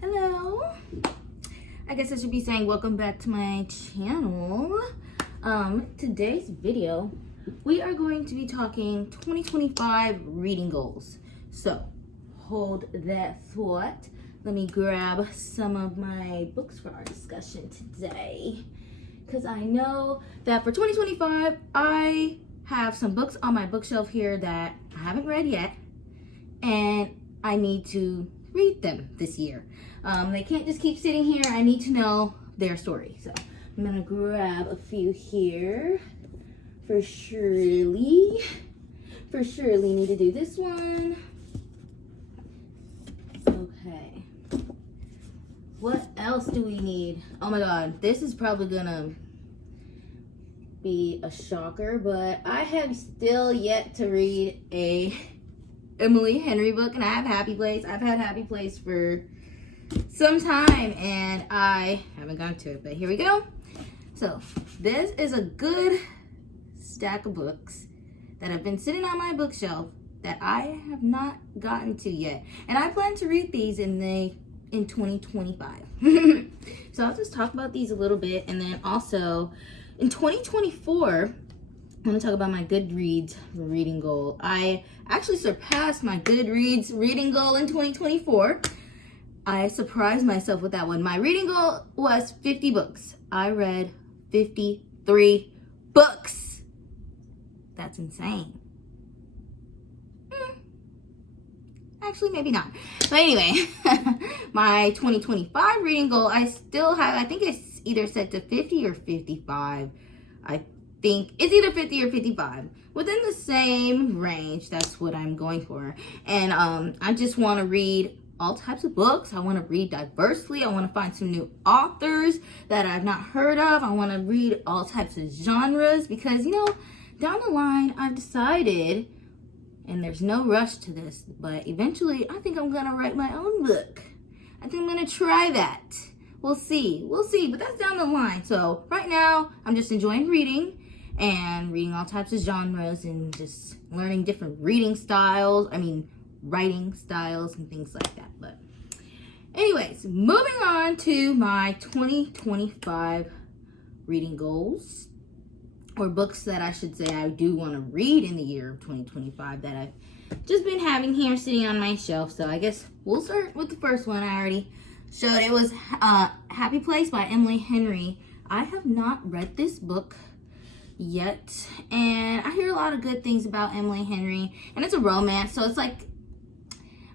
Hello. I guess I should be saying welcome back to my channel. Today's video, we are going to be talking 2025 reading goals. So, hold that thought. Let me grab some of my books for our discussion today. Because I know that for 2025, I have some books on my bookshelf here that I haven't read yet. And I need to read them this year. They can't just keep sitting here. I need to know their story. So I'm gonna grab a few here for Shirley. For Shirley, need to do this one. Okay. What else do we need? Oh my God, this is probably gonna be a shocker, but I have still yet to read a Emily Henry book, and I have Happy Place. I've had Happy Place for some time and I haven't gotten to it, but here we go. So this is a good stack of books that have been sitting on my bookshelf that I have not gotten to yet, and I plan to read these in 2025. So I'll just talk about these a little bit, and then also in 2024 I'm going to talk about my GoodReads reading goal. I actually surpassed my GoodReads reading goal in 2024. I surprised myself with that one. My reading goal was 50 books. I read 53 books. That's insane. Actually, maybe not. But anyway, my 2025 reading goal, I still have, I think it's either set to 50 or 55. I think it's either 50 or 55, within the same range. That's what I'm going for. And I just want to read all types of books. I want to read diversely. I want to find some new authors that I've not heard of. I want to read all types of genres, because you know, down the line I've decided, and there's no rush to this, but eventually I think I'm gonna write my own book. I think I'm gonna try that. We'll see, but that's down the line. So right now I'm just enjoying reading and reading all types of genres and just learning different writing styles and things like that. But anyways, moving on to my 2025 reading goals, or books that I should say I do want to read in the year of 2025 that I've just been having here sitting on my shelf. So I guess we'll start with the first one. I already showed it was Happy Place by Emily Henry. I have not read this book yet, and I hear a lot of good things about Emily Henry, and it's a romance, so it's like,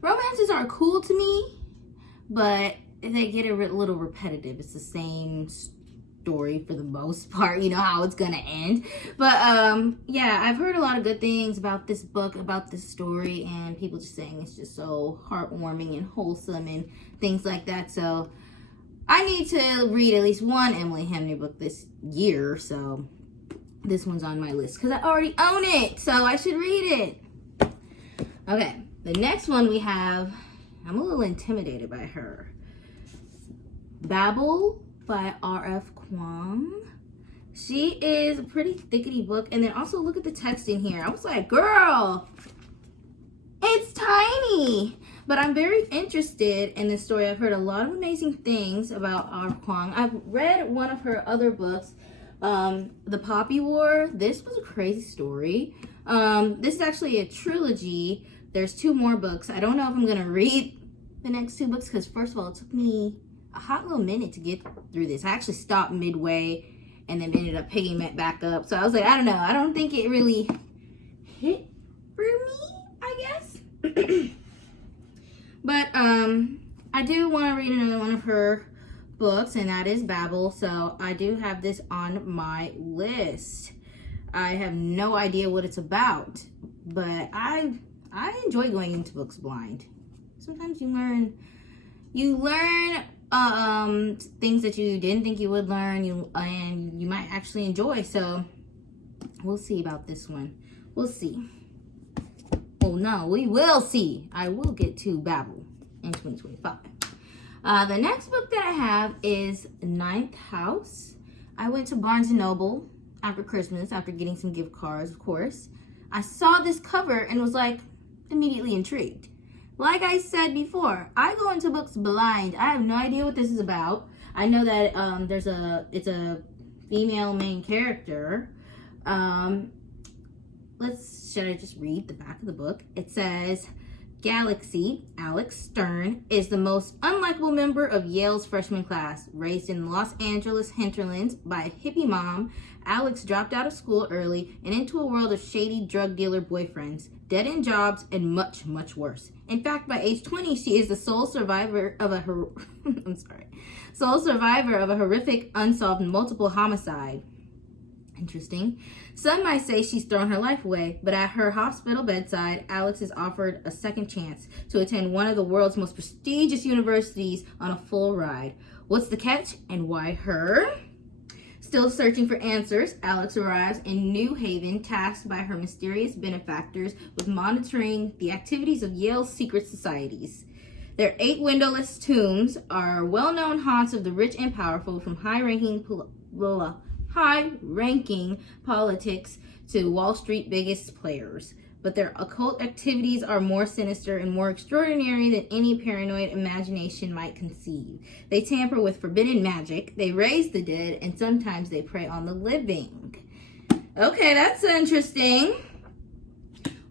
romances are cool to me, but they get a little repetitive. It's the same story for the most part. You know how it's gonna end. But yeah, I've heard a lot of good things about this book, about this story, and people just saying it's just so heartwarming and wholesome and things like that. So I need to read at least one Emily Henry book this year, so this one's on my list because I already own it, so I should read it. Okay, the next one we have, I'm a little intimidated by her. Babel by R.F. Kuang. She is a pretty thickety book, and then also look at the text in here. I was like, girl, it's tiny. But I'm very interested in this story. I've heard a lot of amazing things about R.F. Kuang. I've read one of her other books, The Poppy War. This was a crazy story. This is actually a trilogy. There's 2 more books. I don't know if I'm gonna read the next 2 books because, first of all, it took me a hot little minute to get through this. I actually stopped midway and then ended up picking it back up. So I was like, I don't know. I don't think it really hit for me, I guess. But I do want to read another one of her books, and that is Babel. So I do have this on my list. I have no idea what it's about, but I enjoy going into books blind. Sometimes you learn things that you didn't think you would learn, and you might actually enjoy. So we'll see about this one. We'll see. Oh no, we will see. I will get to Babel in 2025. The next book that I have is Ninth House. I went to Barnes & Noble after Christmas, after getting some gift cards, of course. I saw this cover and was like immediately intrigued. like I said before, I go into books blind. I have no idea what this is about. I know that it's a female main character. Should I just read the back of the book? It says, Galaxy, Alex Stern, is the most unlikable member of Yale's freshman class. Raised in Los Angeles hinterlands by a hippie mom, Alex dropped out of school early and into a world of shady drug dealer boyfriends, dead-end jobs, and much, much worse. In fact, by age 20, she is the sole survivor of a horrific, unsolved multiple homicide. Interesting. Some might say she's thrown her life away, but at her hospital bedside, Alex is offered a second chance to attend one of the world's most prestigious universities on a full ride. What's the catch and why her? Still searching for answers, Alex arrives in New Haven, tasked by her mysterious benefactors with monitoring the activities of Yale's secret societies. Their 8 windowless tombs are well-known haunts of the rich and powerful, from high-ranking politics to Wall Street biggest players. But their occult activities are more sinister and more extraordinary than any paranoid imagination might conceive. They tamper with forbidden magic, they raise the dead, and sometimes they prey on the living. Okay, that's interesting.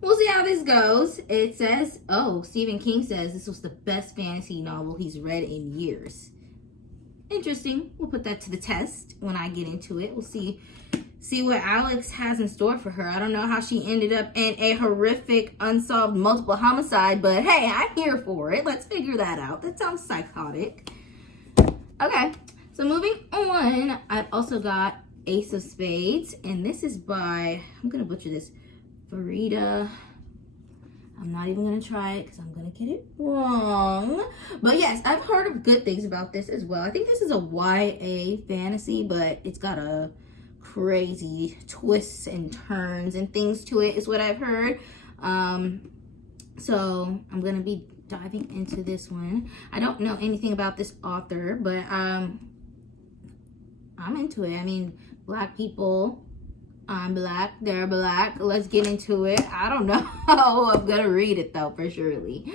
We'll see how this goes. It says, Stephen King says this was the best fantasy novel he's read in years. Interesting. We'll put that to the test when I get into it. We'll see what Alex has in store for her. I don't know how she ended up in a horrific, unsolved multiple homicide, but hey, I'm here for it. Let's figure that out. That sounds psychotic. Okay, so moving on, I've also got Ace of Spades, and this is by, I'm going to butcher this, Farida. I'm not even going to try it because I'm going to get it wrong. But yes, I've heard of good things about this as well. I think this is a YA fantasy, but it's got a crazy twists and turns and things to it is what I've heard. So I'm going to be diving into this one. I don't know anything about this author, but I'm into it. I mean, Black people, I'm Black, they're Black. Let's get into it. I don't know. I'm gonna read it though, for surely.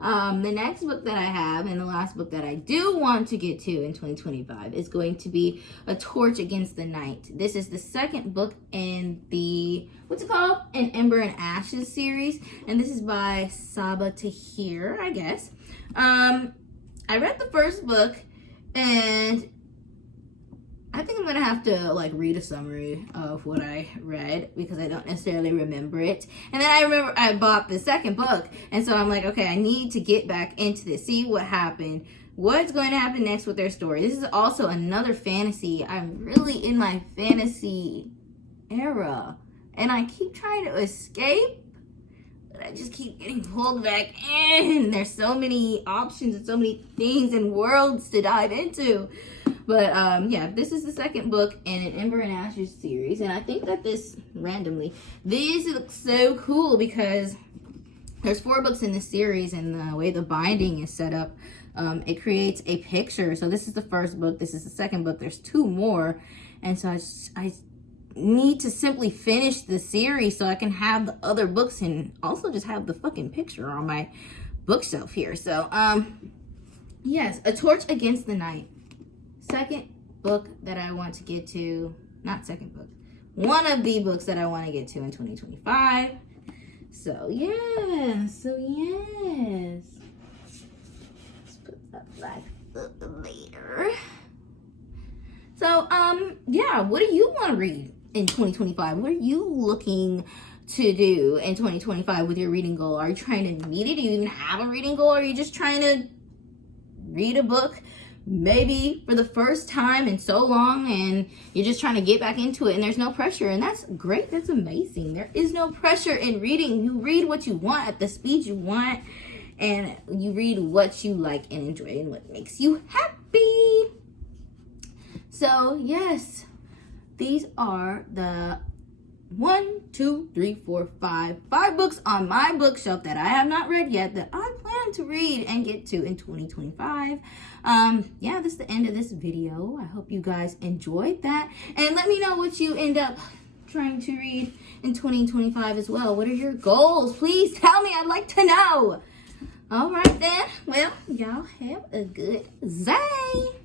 The next book that I have, and the last book that I do want to get to in 2025, is going to be A Torch Against the Night. This is the second book in the, what's it called? An Ember and Ashes series. And this is by Saba Tahir, I guess. I read the first book, and I think I'm going to have to read a summary of what I read because I don't necessarily remember it. And then I remember I bought the second book. And so I'm like, okay, I need to get back into this, see what happened, what's going to happen next with their story. This is also another fantasy. I'm really in my fantasy era. And I keep trying to escape, but I just keep getting pulled back in. There's so many options and so many things and worlds to dive into. But yeah, this is the second book in an Ember and Ashes series. And I think that this looks so cool because there's 4 books in this series, and the way the binding is set up, it creates a picture. So this is the first book, this is the second book, there's 2 more. And so I need to simply finish the series so I can have the other books and also just have the fucking picture on my bookshelf here. So yes, A Torch Against the Night. Second book that I want to get to, not second book, one of the books that I want to get to in 2025. So yes, let's put that back later. So yeah, what do you want to read in 2025? What are you looking to do in 2025 with your reading goal? Are you trying to meet it? Do you even have a reading goal? Or are you just trying to read a book maybe for the first time in so long, and you're just trying to get back into it, and there's no pressure? And that's great. That's amazing. There is no pressure in reading. You read what you want at the speed you want, and you read what you like and enjoy and what makes you happy. So yes, these are the 5 books on my bookshelf that I have not read yet that I plan to read and get to in 2025. Yeah, this is the end of this video. I hope you guys enjoyed that, and let me know what you end up trying to read in 2025 as well. What are your goals? Please tell me. I'd like to know. All right then. Well, y'all have a good day.